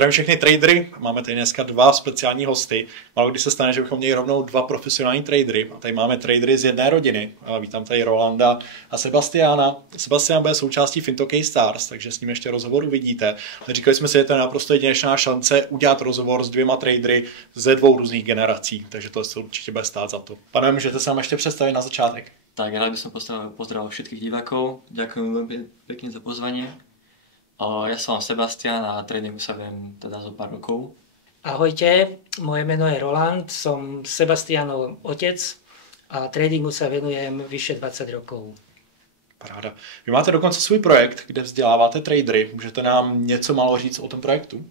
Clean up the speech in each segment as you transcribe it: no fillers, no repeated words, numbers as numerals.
Zdravím všechny tradery, máme tady dneska dva speciální hosty. Málo kdy se stane, že bychom měli rovnou dva profesionální tradery. A tady máme tradery z jedné rodiny. Vítám tady Rolanda a Sebastiana. Sebastian bude součástí FinTok Stars, takže s ním ještě rozhovor uvidíte. Říkali jsme si, že to je naprosto jedinečná šance udělat rozhovor s dvěma tradery ze dvou různých generací, takže to se určitě bude stát za to. Pane, můžete se nám ještě představit na začátek? Tak, rád by som pozdravil všetkých divákov. Ďakujem veľmi pekne za pozvanie. Ja som Sebastian a tradingu sa viem teda zo pár rokov. Ahojte, moje meno je Roland, som Sebastianov otec a tradingu sa venujem vyše 20 rokov. Paráda. Vy máte dokonce svůj projekt, kde vzděláváte tradery. Můžete nám něco málo říct o tom projektu?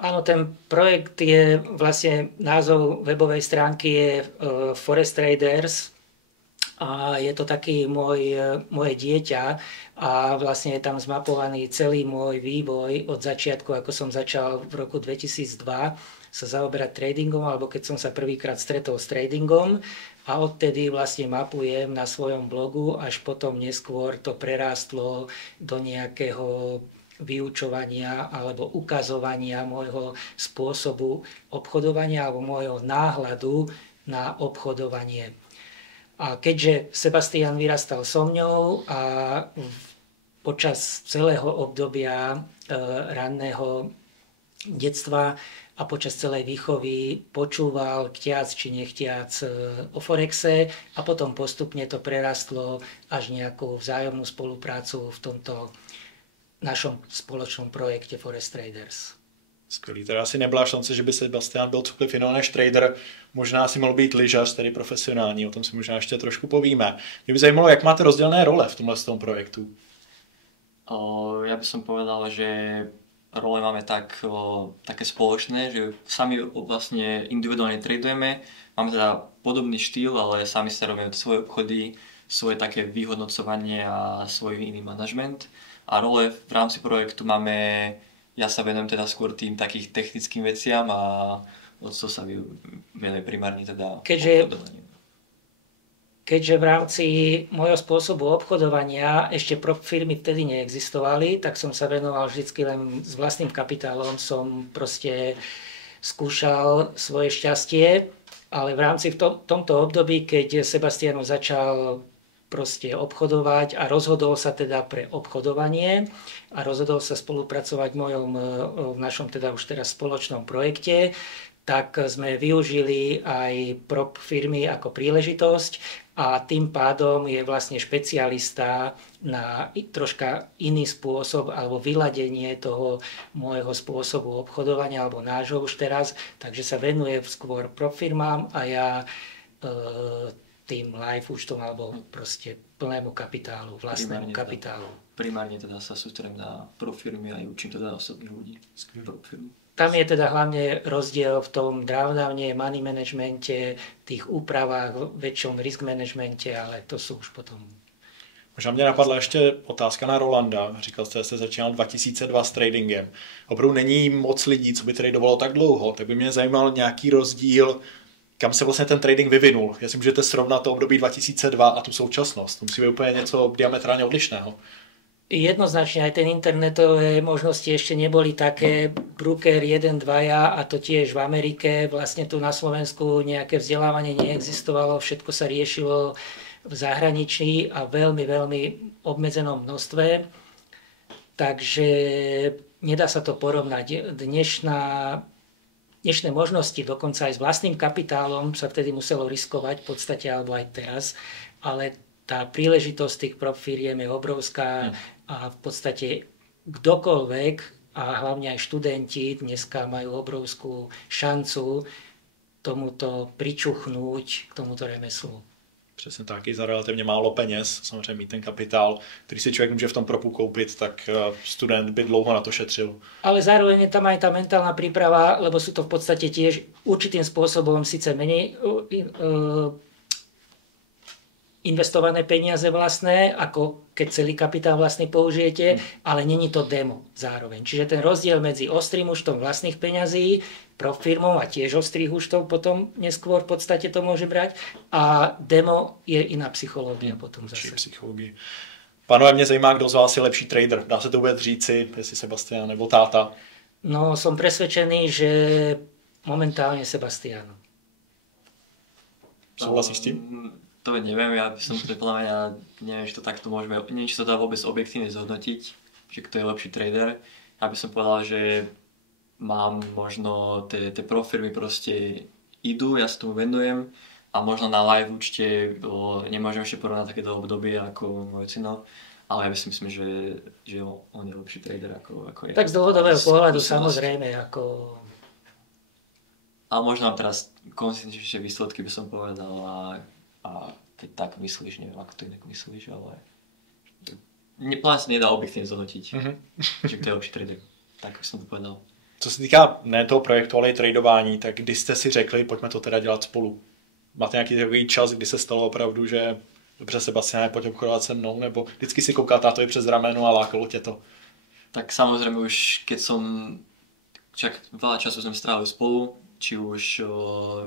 Áno, ten projekt je vlastne, názov webovej stránky je Forest Traders. A je to taký moje dieťa a vlastne je tam zmapovaný celý môj vývoj od začiatku, ako som začal v roku 2002 sa zaoberať tradingom, alebo keď som sa prvýkrát stretol s tradingom a odtedy vlastne mapujem na svojom blogu, až potom neskôr to prerástlo do nejakého vyučovania alebo ukazovania môjho spôsobu obchodovania alebo môjho náhľadu na obchodovanie. A keďže Sebastian vyrastal so mňou a počas celého obdobia ranného detstva a počas celej výchovy počúval chtiac či nechtiac o Forexe a potom postupne to prerastlo až nejakú vzájomnú spoluprácu v tomto našom spoločnom projekte Forest Traders. Skvělý, teda asi nebyla šance, že by Sebastian byl cokoliv jiného než trader. Možná si mohl být lyžař, tedy profesionální, o tom si možná ještě trošku povíme. Mě by zajímalo, jak máte rozdělené role v tomhle projektu. Ja by som povedal, že role máme také spoločné, že sami vlastne individuálne tradujeme. Máme teda podobný štýl, ale sami sa robíme svoje obchody, svoje také vyhodnocovanie a svoj iný manažment. A role v rámci projektu máme. Ja sa venujem teda skôr tým takých technickým veciam a od toho sa venuje primárne teda obchodovaniu. Keďže v rámci môjho spôsobu obchodovania ešte firmy vtedy neexistovali, tak som sa venoval vždycky len s vlastným kapitálom, som proste skúšal svoje šťastie, ale v rámci tomto období, keď Sebastian začal proste obchodovať a rozhodol sa teda pre obchodovanie a rozhodol sa spolupracovať v našom teda už teraz spoločnom projekte, tak sme využili aj prop firmy ako príležitosť a tým pádom je vlastne špecialista na troška iný spôsob alebo vyladenie toho môjho spôsobu obchodovania alebo nášho už teraz, takže sa venuje skôr prop firmám a ja tým live účtom alebo proste plnému kapitálu, vlastnému kapitálu. Primárne teda sa sústredím na profirmy a učím teda osobných ľudí. Tam je teda hlavne rozdiel v tom drawdowne, money managemente, tých úpravách, väčšom risk managemente, ale to sú už potom. Možná mě napadla ještě otázka na Rolanda. Říkal jste, že jste začínal 2002 s tradingem. Opravdu není moc lidí, co by tradovalo tak dlouho, tak by mě zajímal nějaký rozdíl, kam se vlastně ten trading vyvinul. Jestli můžete srovnat to období 2002 a tu současnost. To musí být úplně něco diametrálně odlišného. Jednoznačne aj ten internetové možnosti ešte neboli také. Brooker 1, 2 a to tiež v Amerike. Vlastne tu na Slovensku nejaké vzdelávanie neexistovalo. Všetko sa riešilo v zahraničí a veľmi, veľmi obmedzenom množstve. Takže nedá sa to porovnať. Dnešné možnosti, dokonca aj s vlastným kapitálom sa vtedy muselo riskovať v podstate, alebo aj teraz, ale tá príležitosť tých prop firiem je obrovská a v podstate kdokoľvek a hlavne aj študenti dneska majú obrovskú šancu tomuto pričuchnúť k tomuto remeslu. Přesně tak, i za relativně málo peněz, samozřejmě mít ten kapitál, který si člověk může v tom propu koupit, tak student by dlouho na to šetřil. Ale zároveň je tam aj tá mentálna príprava, lebo sú to v podstate tiež určitým spôsobom síce menej investované peniaze vlastné, ako keď celý kapitál vlastne použijete, ale není to demo zároveň. Čiže ten rozdiel medzi ostrým účtom vlastných peňazí, pro firmou a tiež ostrých účtov potom neskôr v podstate to môže brať a demo je iná psychológia potom zase. Psychológie. Pánové, mě zajímá, kdo z vás je lepší trader. Dá se to vůbec říci, jestli Sebastian nebo táta? No, som presvedčený, že momentálne Sebastiano. Súhlasíš s tým? To neviem, ja by som ja neviem, či to takto môžeme, neviem, či to dá vôbec objektívne zhodnotiť, že kto je lepší trader. Ja by som povedal, že mám možno tie profirmy proste idú, ja sa tomu venujem a možno na live účte nemôžem ešte porovnať takéto obdobie ako môj ocino, ale ja by si myslím, že on je lepší trader ako ja. Tak z dlhodobého pohľadu samozrejme, ako... Ale možno mám teraz konzistentnejšie výsledky, by som povedal a keď tak myslíš, neviem, ako to inak myslíš, ale plán sa nedá objektívne zhodnotiť, že kto je lepší trader. Tak by som to povedal. Co se týká ne toho projektu, ale i tradování, tak kdy jste si řekli, pojďme to teda dělat spolu? Máte nějaký takový čas, kdy se stalo opravdu, že dobře, Sebastiane, pojď obchodovat se mnou, nebo vždycky si kouká tátovi přes rameno a lákalo tě to? Tak samozrejme už keď som, však veľa času sme strávili spolu, či už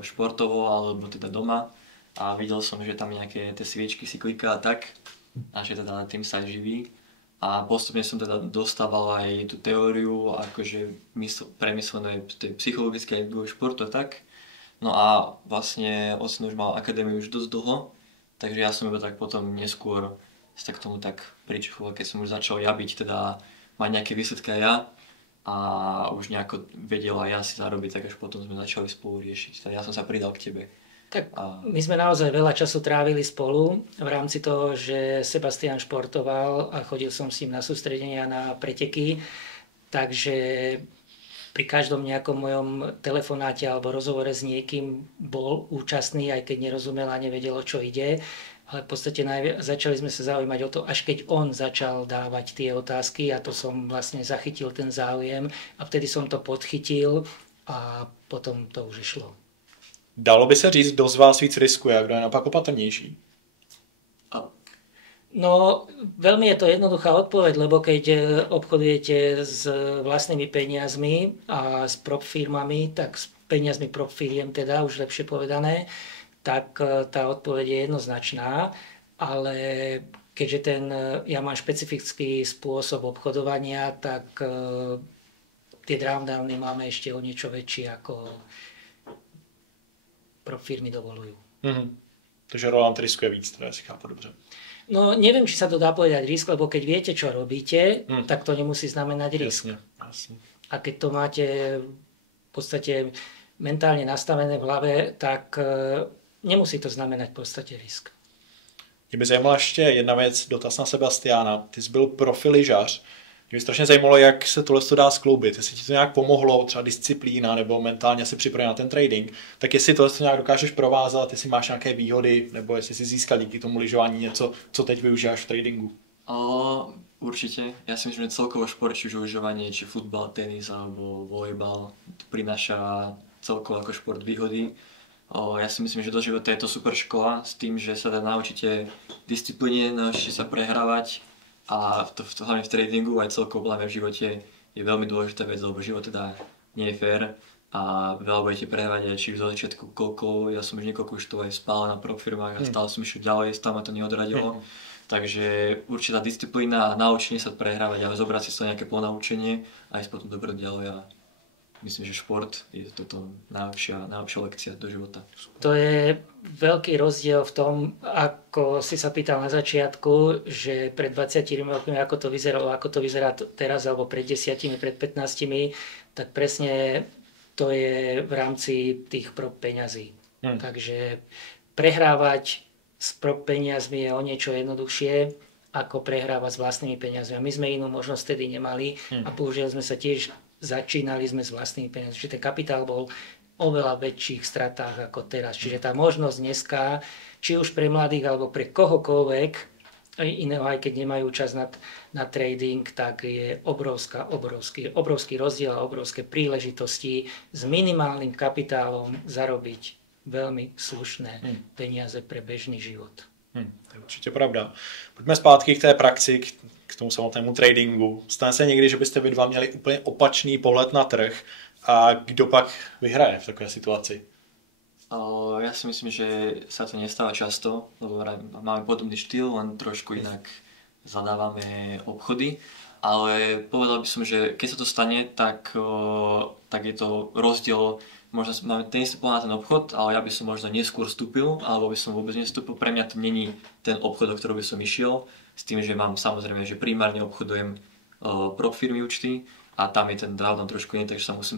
športovo, alebo teda doma a videl som, že tam nejaké tie sviečky si kliká a tak a že teda tým sa aj živí. A postupne som teda dostával aj tú teóriu, akože premyslené tej psychologické aj športu a tak. No a vlastne Ocino už mal akadémiu už dosť dlho, takže ja som iba tak potom neskôr sa k tomu tak pričuchoval, keď som už začal ja byť, teda mať nejaké výsledky aj ja a už nejako vedel aj ja si zarobiť, tak až potom sme začali spolu riešiť. Tak ja som sa pridal k tebe. Tak my sme naozaj veľa času trávili spolu v rámci toho, že Sebastian športoval a chodil som s ním na sústredenia, na preteky, takže pri každom nejakom mojom telefonáte alebo rozhovore s niekým bol účastný, aj keď nerozumel a nevedel, o čo ide. Ale v podstate začali sme sa zaujímať o to, až keď on začal dávať tie otázky a to som vlastne zachytil ten záujem a vtedy som to podchytil a potom to už išlo. Dalo by se říct, kdo z vás víc riskuje a kdo je naopak opatrnější? No, veľmi je to jednoduchá odpoveď, lebo keď obchodujete s vlastnými peniazmi a s prop firmami, tak s peniazmi prop firiem teda, už lepšie povedané, tak tá odpoveď je jednoznačná, ale keďže ja mám špecifický spôsob obchodovania, tak tie drawdowny máme ešte o niečo väčšie, ako prop firmy dovolujú. Takže Roland riskuje víc, teda si chápu dobře. No, neviem, či sa to dá povedať risk, lebo keď viete, čo robíte, tak to nemusí znamenať risk. Jasne. A keď to máte v podstate mentálne nastavené v hlave, tak nemusí to znamenať v podstate risk. Mě by zajímala ještě jedna věc, dotaz na Sebastiana. Ty jsi byl profi lyžař. Mě by strašně zajímalo, jak se tohle dá skloubit. Jestli ti to nějak pomohlo, třeba disciplína nebo mentálně si připravit na ten trading, tak jestli tohle nějak dokážeš provázat, jestli máš nějaké výhody, nebo jestli si získal díky tomu lyžování něco, co teď využíváš v tradingu. Určite. Ja si myslím, že celkovo šport, či už lyžovanie, či futbal, tenis alebo volejbal prináša celkovo ako šport výhody. Ja si myslím, že do života je to super škola s tým, že sa dá naučíte disciplíne, naučíte sa prehrávať a hlavne v tradingu aj celkovo v živote je veľmi dôležitá vec, lebo život teda nie je fér a veľa budete prehrávať aj či zo začiatku koľko. Ja som už niekoľko už to aj spál na prop firmách a stále som išiel ďalej, stále ma to neodradilo. Takže určitá disciplína a naučenie sa prehrávať a zobrať si sa nejaké ponaučenie a ísť potom dobre ďalej a myslím, že šport je toto najlepšia lekcia do života. To je veľký rozdiel v tom, ako si sa pýtal na začiatku, že pred 20 rokmi ako to vyzeralo, ako to vyzerá teraz, alebo pred 10, pred 15, tak presne to je v rámci tých prop peňazí. Takže prehrávať s prop peniazmi je o niečo jednoduchšie, ako prehrávať s vlastnými peniazmi. A my sme inú možnosť tedy nemali a použili sme sa tiež, začínali sme s vlastnými peniazmi. Čiže ten kapitál bol oveľa väčších stratách ako teraz. Čiže tá možnosť dneska, či už pre mladých alebo pre kohokoľvek iného, aj keď nemajú čas na trading, tak je obrovský rozdiel a obrovské príležitosti s minimálnym kapitálom zarobiť veľmi slušné peniaze pre bežný život. To je určitě pravda. Pojďme zpátky k té praxi, k tomu samotnému tradingu. Stane se někdy, že byste vy dva měli úplně opačný pohled na trh a kdo pak vyhraje v takové situaci? Ja si myslím, že sa to nestáva často, lebo máme podobný štýl, len trošku inak zadávame obchody. Ale povedal by som, že keď sa to stane, tak je to rozdiel. Možno máme ten istý plán na ten obchod, ale ja by som možno neskôr vstúpil, alebo by som vôbec nestúpil. Pre mňa to není ten obchod, do ktorého by som išiel, s tým, že mám samozrejme, že primárne obchodujem pro firmy účty a tam je ten drawdown trošku iný, takže sa musím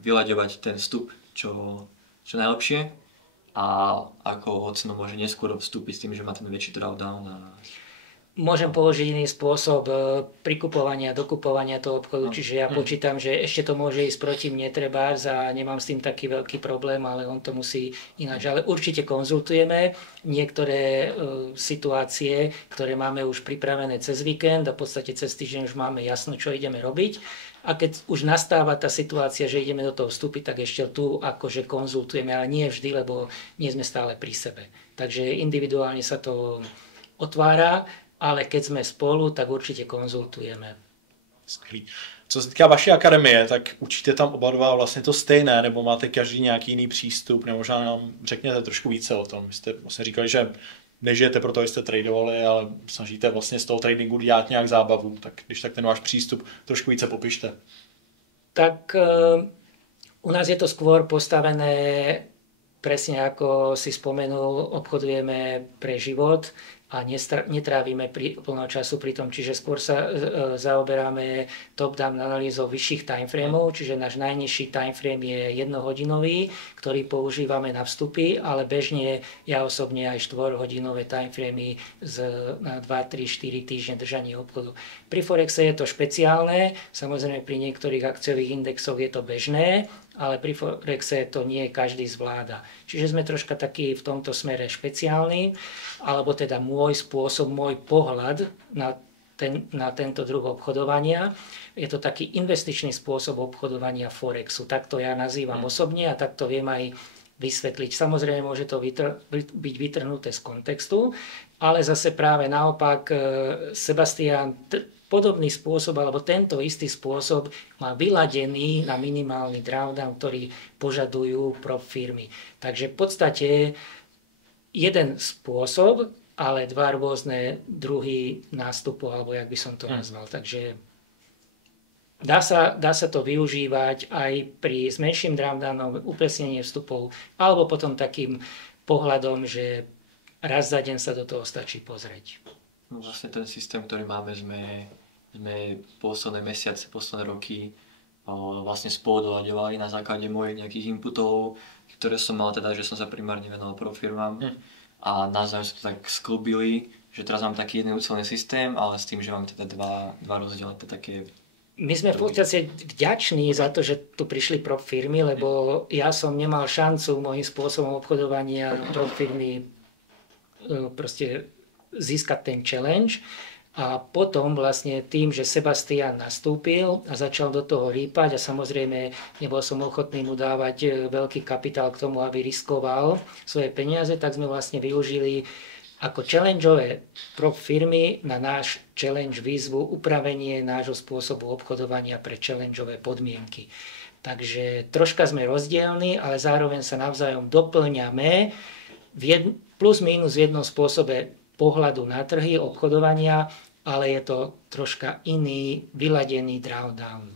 vyľaďovať ten vstup čo najlepšie a ako hocino môže neskôr vstúpiť s tým, že má ten väčší drawdown. Môžem položiť iný spôsob prikupovania, dokupovania toho obchodu, čiže ja počítam, že ešte to môže ísť proti mne trebárs a nemám s tým taký veľký problém, ale on to musí ináč. Ale určite konzultujeme niektoré situácie, ktoré máme už pripravené cez víkend a v podstate cez týždeň už máme jasno, čo ideme robiť. A keď už nastáva tá situácia, že ideme do toho vstúpiť, tak ešte tu akože konzultujeme, ale nie vždy, lebo nie sme stále pri sebe. Takže individuálne sa to otvára, ale keď sme spolu, tak určitě konzultujeme. Skvělý. Co se týká vaší akademie, tak učíte tam oba dva vlastně to stejné, nebo máte každý nějaký jiný přístup, nebo možná nám řekněte trošku více o tom. Vy jste vlastně říkali, že nežijete proto, abyste tradovali, ale snažíte vlastně z toho tradingu dělat nějak zábavu. Tak když tak ten váš přístup trošku více popište. Tak u nás je to skôr postavené, presne ako si spomenul, obchodujeme pre život a netrávime plno času pri tom, čiže skôr sa zaoberáme top-down analýzou vyšších timeframeov, čiže náš najnižší timeframe je 1-hodinový, ktorý používame na vstupy, ale bežne ja osobne aj 4-hodinové timeframey na 2, 3, 4 týždne držania obchodu. Pri Forexe je to špeciálne, samozrejme pri niektorých akciových indexoch je to bežné, ale pri Forexe to nie každý zvláda. Čiže sme troška taký v tomto smere špeciálni, alebo teda môj spôsob, môj pohľad na tento druh obchodovania. Je to taký investičný spôsob obchodovania Forexu. Tak to ja nazývam osobne a tak to viem aj vysvetliť. Samozrejme môže to byť vytrhnuté z kontextu, ale zase práve naopak Sebastian podobný spôsob, alebo tento istý spôsob má vyladený na minimálny drawdown, ktorý požadujú pro firmy. Takže v podstate jeden spôsob, ale dva rôzne druhy nástupu, alebo jak by som to nazval. Takže dá sa to využívať aj pri s menším drawdownom, upresnenie vstupov, alebo potom takým pohľadom, že raz za deň sa do toho stačí pozrieť. No vlastne ten systém, ktorý máme, sme posledné mesiace, posledné roky vlastne spolu doľaďovali na základe mojich nejakých inputov, ktoré som mal teda, že som sa primárne venoval pro firmám a navzájom sa to tak sklubili, že teraz mám taký jeden ucelený systém, ale s tým, že máme teda dva rozdiely, to také. My sme v podstate vďační za to, že tu prišli pro firmy, lebo ja som nemal šancu môjim spôsobom obchodovania pro firmy proste získať ten challenge. A potom vlastne tým, že Sebastian nastúpil a začal do toho rýpať a samozrejme nebol som ochotný mu dávať veľký kapitál k tomu, aby riskoval svoje peniaze, tak sme vlastne využili ako challengeové pro firmy na náš challenge výzvu upravenie nášho spôsobu obchodovania pre challengeové podmienky. Takže troška sme rozdielni, ale zároveň sa navzájom doplňame plus minus v jednom spôsobe pohľadu na trhy obchodovania, ale je to troška iný, vyladený drawdown.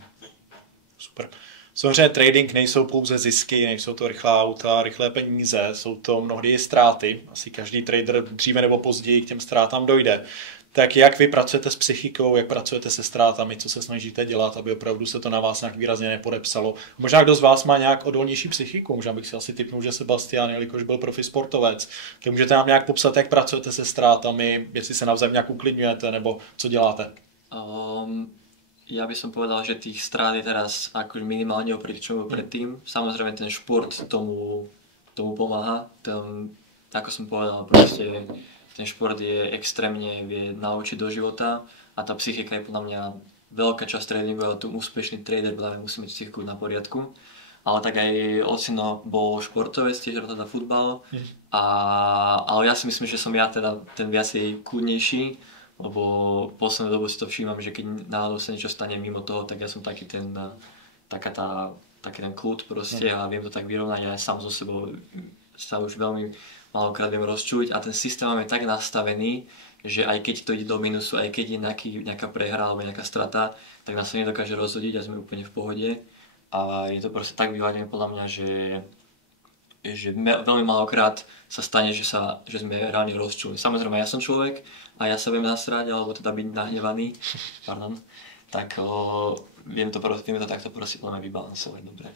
Super. Samozřejmě trading nejsou pouze zisky, nejsou to rychlá auta, rychlé peníze, jsou to mnohdy i ztráty. Asi každý trader dříve nebo později k těm ztrátám dojde. Tak jak vy pracujete s psychikou, jak pracujete se ztrátami, co se snažíte dělat, aby opravdu se to na vás nějak výrazně nepodepsalo? Možná kdo z vás má nějak odolnější psychiku, možná bych si asi tipnul, že Sebastian, jelikož byl profi sportovec, tak můžete nám nějak popsat, jak pracujete se ztrátami, jestli se navzájem nějak uklidňujete, nebo co děláte? Ja by som povedal, že tých strát je teraz akože minimálne oproti čomu predtým. Samozrejme ten šport tomu pomáha. Ako som povedal, proste ten šport je extrémne vie naučiť do života a tá psychika je podľa mňa veľká časť tréningu, ale tu úspešný trader podľa mňa musí mať psychiku na poriadku. Ale tak aj ocino bol športovec, tiež teda futbal, ale ja si myslím, že som ja teda ten viacej kľudnejší, lebo v poslednej dobu si to všímam, že keď náhodou sa niečo stane mimo toho, tak ja som taký taký ten kľud proste a viem to tak vyrovnať aj sám so sebou sa už veľmi malokrát viem rozčuť a ten systém máme tak nastavený, že aj keď to ide do minusu, aj keď je nejaká prehra alebo nejaká strata, tak nás sa nedokáže rozhodiť a sme úplne v pohode. A je to proste tak vyladené podľa mňa, že veľmi málokrát sa stane, že sme reálne rozčuli. Samozrejme, ja som človek a ja sa viem nasrať, alebo teda byť nahnevaný, pardon, tak vieme to takto proste podľa mňa vybalansovať dobre.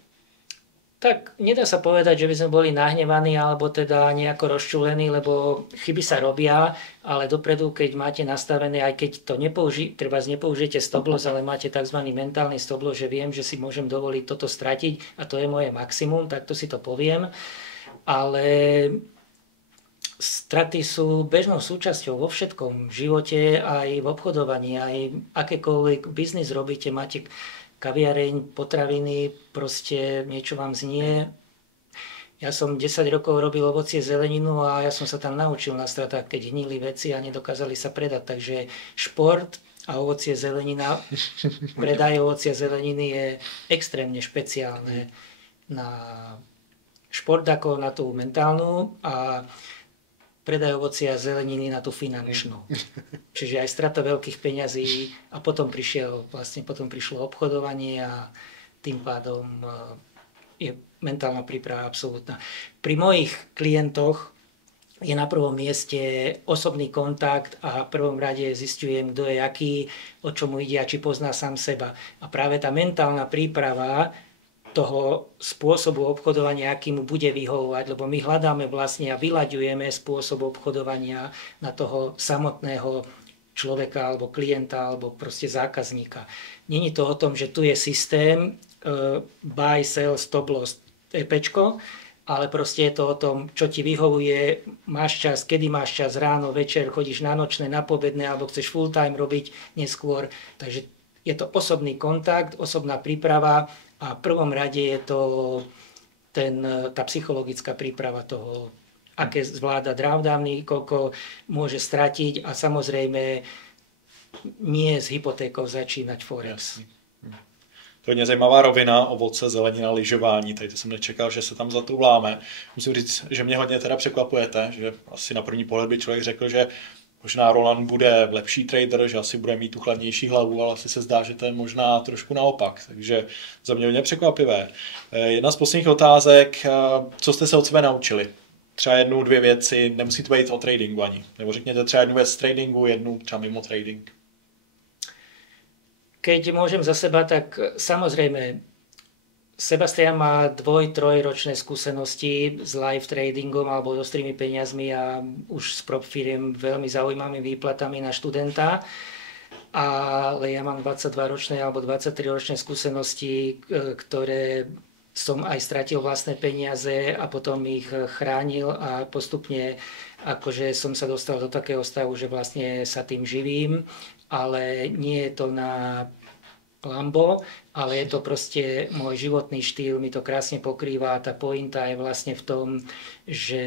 Tak nedá sa povedať, že by sme boli nahnevaní alebo teda nejako rozčúlení, lebo chyby sa robia, ale dopredu, keď máte nastavené, aj keď to nepoužijete stop loss, ale máte tzv. Mentálny stop loss, že viem, že si môžem dovoliť toto stratiť a to je moje maximum, tak to si to poviem. Ale straty sú bežnou súčasťou vo všetkom, v živote, aj v obchodovaní, aj akékoľvek biznis robíte, máte kaviareň, potraviny, proste niečo vám znie. Ja som 10 rokov robil ovocie, zeleninu a ja som sa tam naučil na stratách, keď hnili veci a nedokázali sa predať. Takže šport a ovocie, zelenina, predaj ovocia, zeleniny je extrémne špeciálne na šport ako na tú mentálnu a predaj ovocia a zeleniny na tú finančnú. Čiže aj strata veľkých peňazí a potom prišlo obchodovanie a tým pádom je mentálna príprava absolútna. Pri mojich klientoch je na prvom mieste osobný kontakt a v prvom rade zistujem, kto je aký, o čomu ide a či pozná sám seba. A práve tá mentálna príprava toho spôsobu obchodovania, aký mu bude vyhovovať, lebo my hľadáme vlastne a vyľaďujeme spôsob obchodovania na toho samotného človeka alebo klienta alebo proste zákazníka. Není to o tom, že tu je systém buy, sell, stop loss, EPčko, ale proste je to o tom, čo ti vyhovuje, máš čas, kedy máš čas, ráno, večer, chodíš na nočné, na pobedné alebo chceš full time robiť neskôr. Takže je to osobný kontakt, osobná príprava a v prvom rade je to tá psychologická príprava toho, aké zvláda drawdowny, koľko môže stratiť a samozrejme nie s hypotékou začínať Forex. To je zajímavá rovina, ovoce, zelenina, lyžování, tady to jsem nečekal, že se tam zatouláme. Musím říct, že mě hodně teda překvapujete, že asi na první pohled by člověk řekl, že možná Roland bude lepší trader, že asi bude mít tu chladnější hlavu, ale asi se zdá, že to je možná trošku naopak. Takže za mě hodně překvapivé. Jedna z posledních otázek, co jste se od sebe naučili? Třeba jednu, dvě věci, nemusí to být o tradingu ani. Nebo řekněte třeba jednu věc z tradingu, jednu třeba mimo trading. Keď môžem za seba, tak samozrejme Sebastian má 2-3 ročné skúsenosti s live tradingom alebo s ostrými peniazmi a už s prop firiem veľmi zaujímavými výplatami na študenta. Ale ja mám 22-ročné alebo 23-ročné skúsenosti, ktoré som aj stratil vlastné peniaze a potom ich chránil a postupne akože som sa dostal do takého stavu, že vlastne sa tým živím, ale nie je to na Lambo, ale je to proste môj životný štýl, mi to krásne pokrýva a tá pointa je vlastne v tom, že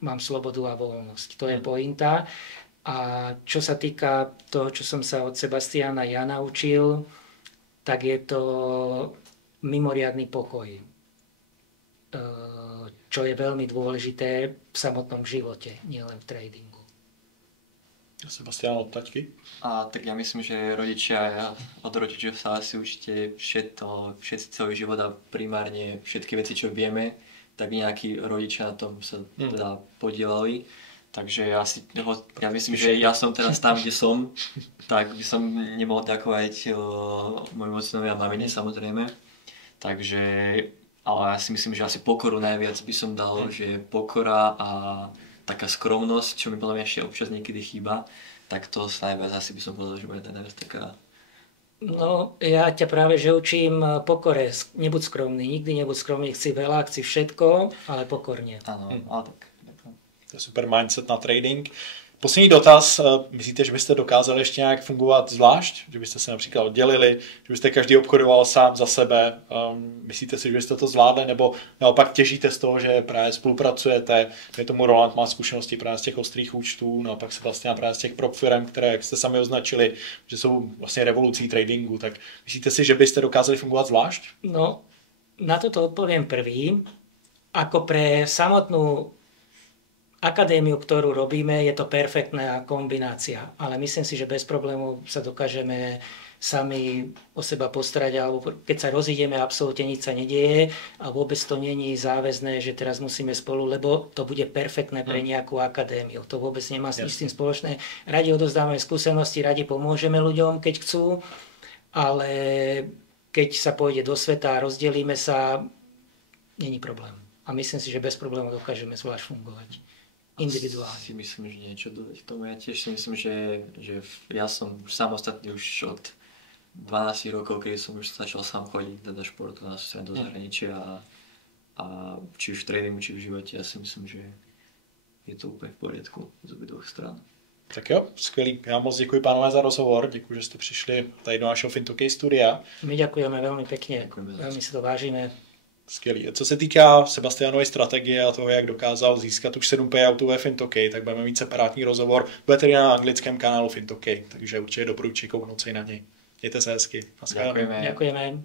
mám slobodu a voľnosť. To je pointa. A čo sa týka toho, čo som sa od Sebastiana ja naučil, tak je to mimoriadny pokoj, čo je veľmi dôležité v samotnom živote, nielen v tradingu. Sebastian, od taťky? A tak ja myslím, že rodičia od rodičov sa asi určite všetci celý život a primárne všetky veci, čo vieme, tak nejakí rodičia na tom sa teda podielali. Takže ja myslím, že ja som teraz tam, kde som, tak by som nemohol ďakovať mojim ocinovi a mamine samozrejme. Takže, ale ja si myslím, že asi pokoru najviac by som dal, že pokora a taká skromnosť, čo mi podľa mňa ešte občas niekedy chýba, tak to najviac asi by som povedal, že bude najviac taká... No, ja ťa práve, že učím pokore. Nebuď skromný, nikdy nebuď skromný, chci veľa, chci všetko, ale pokorne. Áno, ale tak. To je super mindset na trading. Poslední dotaz, myslíte, že byste dokázali ještě nějak fungovat zvlášť? Že byste se například oddělili, že byste každý obchodoval sám za sebe? Myslíte si, že byste to zvládli? Nebo naopak těžíte z toho, že právě spolupracujete? Je tomu Roland má zkušenosti právě z těch ostrých účtů, naopak Sebastian právě z těch prop firm, které, jak jste sami označili, že jsou vlastně revolucí tradingu. Tak myslíte si, že byste dokázali fungovat zvlášť? No, na toto odpoviem prvý. ako pre samotnú akadémiu, ktorú robíme, je to perfektná kombinácia. Ale myslím si, že bez problémov sa dokážeme sami o seba postarať, alebo keď sa rozídeme, absolútne nič sa nedieje a vôbec to není záväzné, že teraz musíme spolu, lebo to bude perfektné pre nejakú akadémiu. To vôbec nemá s tým spoločné. Radi odovzdávame skúsenosti, radi pomôžeme ľuďom, keď chcú, ale keď sa pôjde do sveta a rozdelíme sa, není problém. A myslím si, že bez problémov dokážeme zvlášť fungovať. Individuálne. Si myslím, že niečo dodať k tomu. Ja tiež si myslím, že ja som samostatný už od 12 rokov, keď som už začal sám chodiť do športu na sústrediť do zahraničia a či už v tréningu, či v živote, ja si myslím, že je to úplne v poriadku z obidvoch strán. Tak jo, skvělý. Já moc děkuji pánové za rozhovor, děkuji, že jste přišli tady do našeho FinTokay studia. My ďakujeme veľmi pekne, veľmi si to vážime. Skvělý. Co se týká Sebastianovej strategie a toho, jak dokázal získat už 7 payoutů ve FinTokay, tak budeme mít separátní rozhovor. Budete na anglickém kanálu FinTokay, takže určitě doporučuji kouknout se i na něj. Mějte se hezky. Ďakujeme. Ďakujeme.